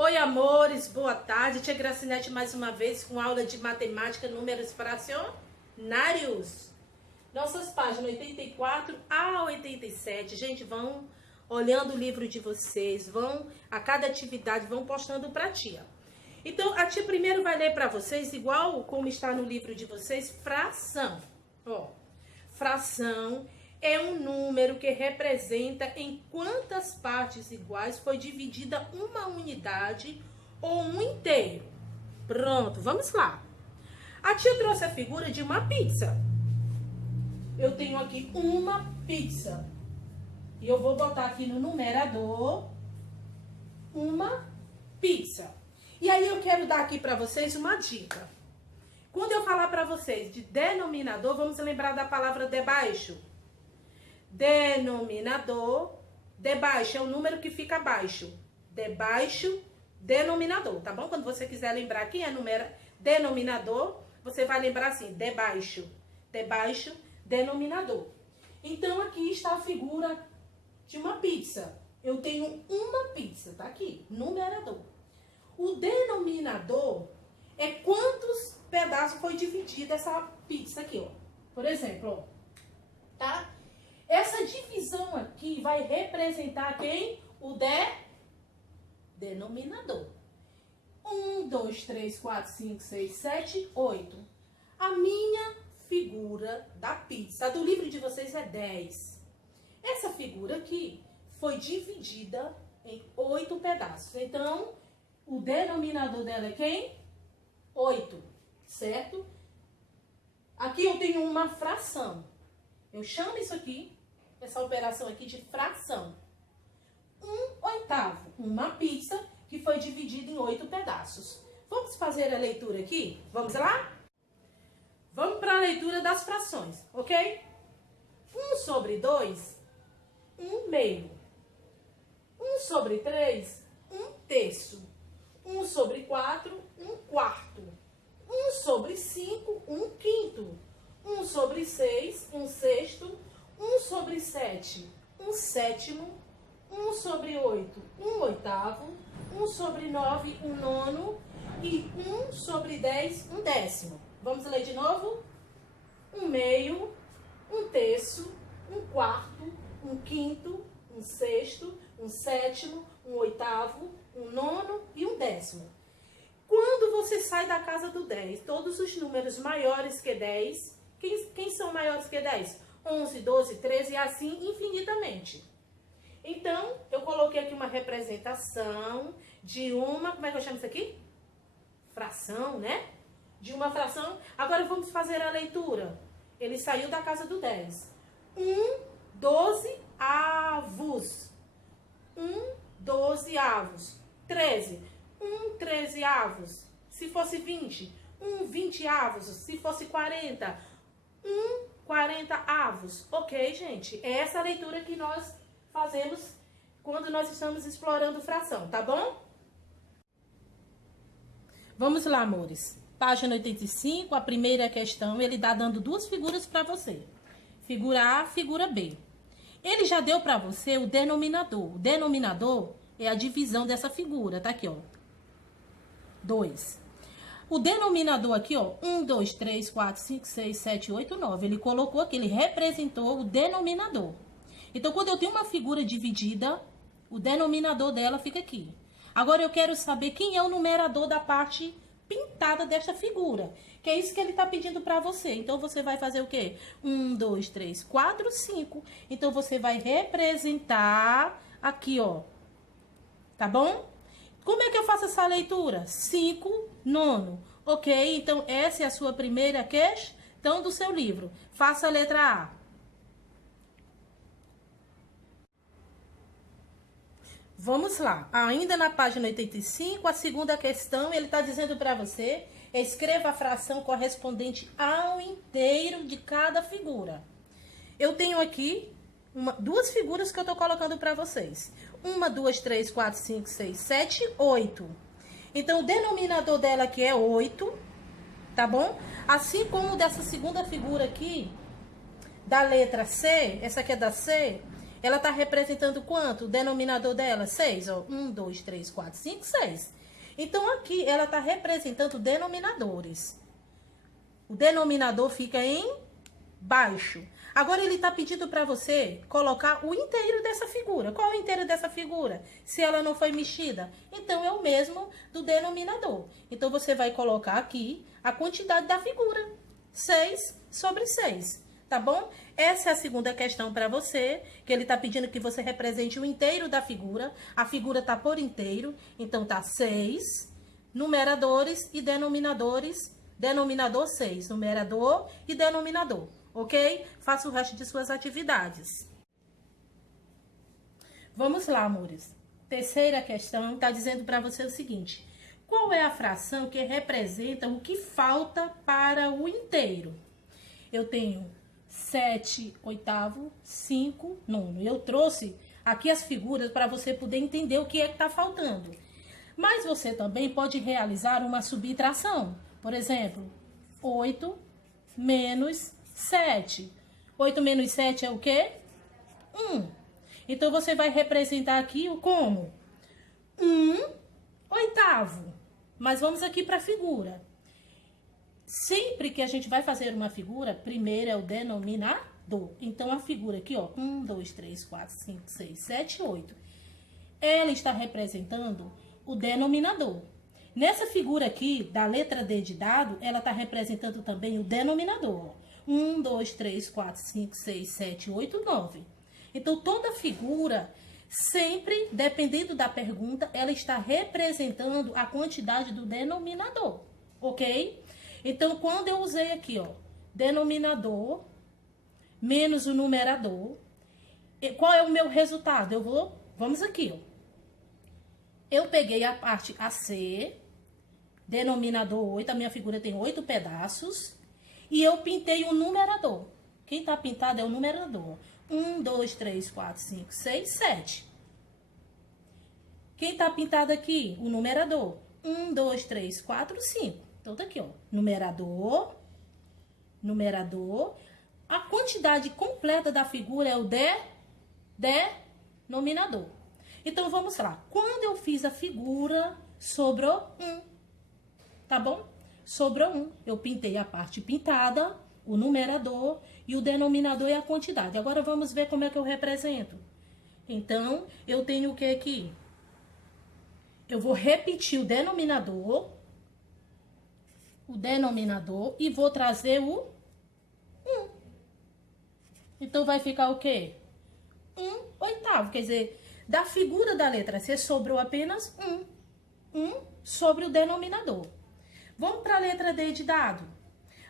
Oi, amores, boa tarde. Tia Gracinete mais uma vez com aula de matemática, números fracionários. Nossas páginas 84 a 87. Gente, vão olhando o livro de vocês, vão a cada atividade, vão postando para a tia. Então, a tia primeiro vai ler para vocês, igual como está no livro de vocês, fração. Ó, fração é um número que representa em quantas partes iguais foi dividida uma unidade ou um inteiro. Pronto, vamos lá. A tia trouxe a figura de uma pizza. Eu tenho aqui uma pizza. E eu vou botar aqui no numerador uma pizza. E aí eu quero dar aqui para vocês uma dica. Quando eu falar para vocês de denominador, vamos lembrar da palavra debaixo. Denominador, debaixo é o número que fica abaixo. Debaixo, denominador, tá bom? Quando você quiser lembrar quem é denominador, você vai lembrar assim, debaixo, debaixo, denominador. Então, aqui está a figura de uma pizza. Eu tenho uma pizza, tá aqui, numerador. O denominador é quantos pedaços foi dividida essa pizza aqui, ó. Por exemplo, ó, tá? Essa divisão aqui vai representar quem? O denominador. 1, 2, 3, 4, 5, 6, 7, 8. A minha figura da pizza do livro de vocês é 10. Essa figura aqui foi dividida em 8 pedaços. Então, o denominador dela é quem? 8, certo? Aqui eu tenho uma fração. Eu chamo isso aqui, essa operação aqui, de fração. 1/8, uma pizza que foi dividida em 8 pedaços. Vamos fazer a leitura aqui? Vamos lá? Vamos para a leitura das frações, ok? 1/2, 1/2. 1/3, 1/3. 1/4, 1/4. 1/5, 1/5. 1/6, 1/6. 1/7, 1/7. 1/8, 1/8. 1/9, 1/9. E 1/10, 1/10. Vamos ler de novo? 1/2, 1/3, 1/4, 1/5, 1/6, 1/7, 1/8, 1/9 e 1/10. Quando você sai da casa do 10, todos os números maiores que 10, quem são maiores que 10? 11, 12, 13 e assim infinitamente. Então, eu coloquei aqui uma representação de uma, como é que eu chamo isso aqui? Fração, né? De uma fração. Agora vamos fazer a leitura. Ele saiu da casa do 10. 1/12avos. 1/12avos. 13. 1/13avos. Se fosse 20. 1/20avos. Se fosse 40. 1/40avos. Ok, gente? É essa a leitura que nós fazemos quando nós estamos explorando fração, tá bom? Vamos lá, amores. Página 85, a primeira questão, ele dá dando duas figuras para você. Figura A, figura B. Ele já deu para você o denominador. O denominador é a divisão dessa figura, tá aqui, ó. 2. O denominador aqui, ó, 1, 2, 3, 4, 5, 6, 7, 8, 9. Ele colocou aqui, ele representou o denominador. Então, quando eu tenho uma figura dividida, o denominador dela fica aqui. Agora, eu quero saber quem é o numerador da parte pintada desta figura. Que é isso que ele está pedindo para você. Então, você vai fazer o quê? 1, 2, 3, 4, 5. Então, você vai representar aqui, ó. Tá bom? Como é que eu faço essa leitura? 5/9. Ok? Então, essa é a sua primeira questão do seu livro. Faça a letra A. Vamos lá. Ainda na página 85, a segunda questão, ele está dizendo para você, escreva a fração correspondente ao inteiro de cada figura. Eu tenho aqui duas figuras que eu estou colocando para vocês. 1, 2, 3, 4, 5, 6, 7, 8. Então, o denominador dela aqui é 8, tá bom? Assim como dessa segunda figura aqui, da letra C, essa aqui é da C, Ela tá representando quanto? O denominador dela? 6, ó. 1, 2, 3, 4, 5, 6. Então, aqui, ela tá representando denominadores. O denominador fica em baixo. Agora, ele tá pedindo para você colocar o inteiro dessa figura. Qual é o inteiro dessa figura? Se ela não foi mexida. Então, é o mesmo do denominador. Então, você vai colocar aqui a quantidade da figura. 6 sobre 6. Tá bom? Essa é a segunda questão para você, que ele tá pedindo que você represente o inteiro da figura. A figura tá por inteiro, então tá 6, numeradores e denominadores. Denominador 6, numerador e denominador, ok? Faça o resto de suas atividades. Vamos lá, amores. Terceira questão está dizendo para você o seguinte: qual é a fração que representa o que falta para o inteiro? Eu tenho 7 oitavo, 5 nono. Eu trouxe aqui as figuras para você poder entender o que é que está faltando. Mas você também pode realizar uma subtração. Por exemplo, 8 menos 7. 8 menos 7 é o quê? 1. Então, você vai representar aqui o como? 1 oitavo. Mas vamos aqui para a figura. Sempre que a gente vai fazer uma figura, primeiro é o denominador. Então, a figura aqui, ó, 1, 2, 3, 4, 5, 6, 7, 8. Ela está representando o denominador. Nessa figura aqui, da letra D de dado, ela está representando também o denominador. 1, 2, 3, 4, 5, 6, 7, 8, 9. Então, toda figura, sempre, dependendo da pergunta, ela está representando a quantidade do denominador, ok? Então, quando eu usei aqui, ó, denominador menos o numerador, qual é o meu resultado? Vamos aqui, ó. Eu peguei a parte AC, denominador 8, a minha figura tem 8 pedaços, e eu pintei o numerador. Quem tá pintado é o numerador. 1, 2, 3, 4, 5, 6, 7. Quem tá pintado aqui? O numerador. 1, 2, 3, 4, 5. Então, tá aqui, ó. Numerador. A quantidade completa da figura é o denominador. Então, vamos lá. Quando eu fiz a figura, sobrou 1. Tá bom? Sobrou 1. Eu pintei a parte pintada, o numerador e o denominador e a quantidade. Agora, vamos ver como é que eu represento. Então, eu tenho o que aqui? Eu vou repetir o denominador e vou trazer o 1. Então, vai ficar o quê? 1 oitavo, quer dizer, da figura da letra C sobrou apenas 1. 1 sobre o denominador. Vamos para a letra D de dado.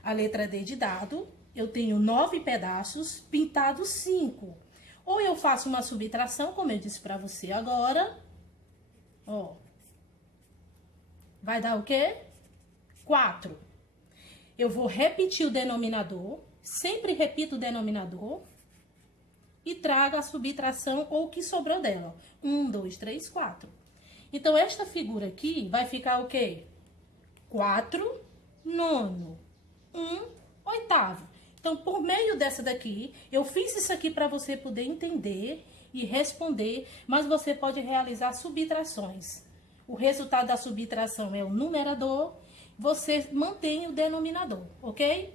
A letra D de dado, eu tenho 9 pedaços, pintados 5. Ou eu faço uma subtração, como eu disse para você agora. Ó. Vai dar o quê? 4. Eu vou repetir o denominador, sempre repito o denominador e trago a subtração ou o que sobrou dela. 1, 2, 3, 4. Então, esta figura aqui vai ficar o quê? 4 nono, 1 oitavo. Então, por meio dessa daqui, eu fiz isso aqui para você poder entender e responder, mas você pode realizar subtrações. O resultado da subtração é o numerador, você mantém o denominador, ok?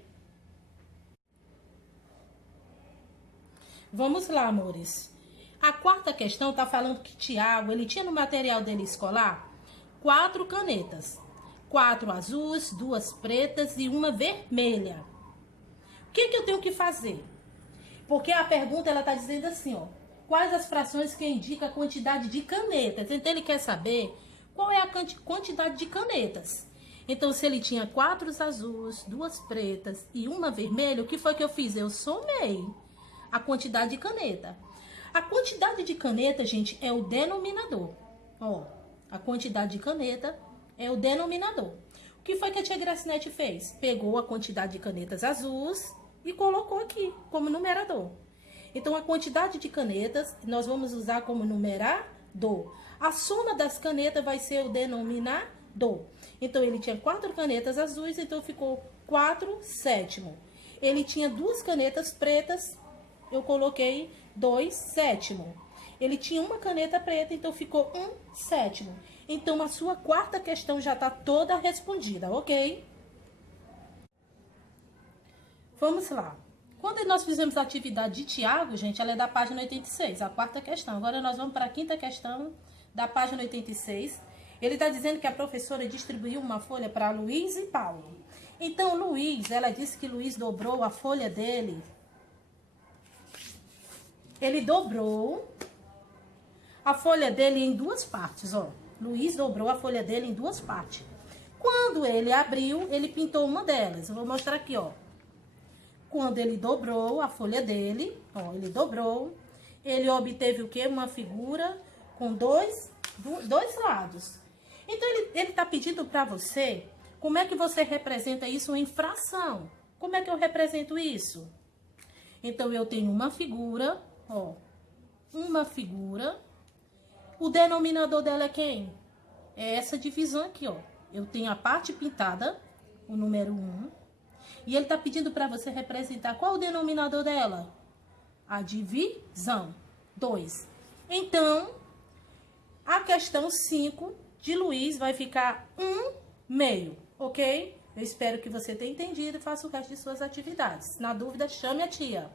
Vamos lá, amores. A quarta questão está falando que Tiago, ele tinha no material dele escolar 4 canetas. 4 azuis, 2 pretas e 1 vermelha. O que eu tenho que fazer? Porque a pergunta, ela está dizendo assim, ó. Quais as frações que indicam a quantidade de canetas? Então, ele quer saber qual é a quantidade de canetas. Então, se ele tinha 4 azuis, 2 pretas e 1 vermelha, o que foi que eu fiz? Eu somei a quantidade de caneta. A quantidade de caneta, gente, é o denominador. Ó, a quantidade de caneta é o denominador. O que foi que a tia Gracinete fez? Pegou a quantidade de canetas azuis e colocou aqui como numerador. Então, a quantidade de canetas nós vamos usar como numerador. A soma das canetas vai ser o denominador. Então, ele tinha 4 canetas azuis, então ficou 4 sétimo. Ele tinha 2 canetas pretas, eu coloquei 2/7. Ele tinha uma caneta preta, então ficou 1/7. Então, a sua quarta questão já está toda respondida, ok? Vamos lá. Quando nós fizemos a atividade de Tiago, gente, ela é da página 86, a quarta questão. Agora, nós vamos para a quinta questão da página 86. Ele está dizendo que a professora distribuiu uma folha para Luiz e Paulo. Então, Luiz, ela disse que Luiz dobrou a folha dele. Ele dobrou a folha dele em duas partes, ó. Luiz dobrou a folha dele em duas partes. Quando ele abriu, ele pintou uma delas. Eu vou mostrar aqui, ó. Quando ele dobrou a folha dele, ó, ele dobrou, ele obteve o quê? Uma figura com dois lados. Então, ele tá pedindo para você, como é que você representa isso em fração? Como é que eu represento isso? Então, eu tenho uma figura, ó, uma figura. O denominador dela é quem? É essa divisão aqui, ó. Eu tenho a parte pintada, o número 1. E ele tá pedindo para você representar qual o denominador dela? A divisão, 2. Então, a questão 5 de Luiz vai ficar 1/2, ok? Eu espero que você tenha entendido e faça o resto de suas atividades. Na dúvida, chame a tia.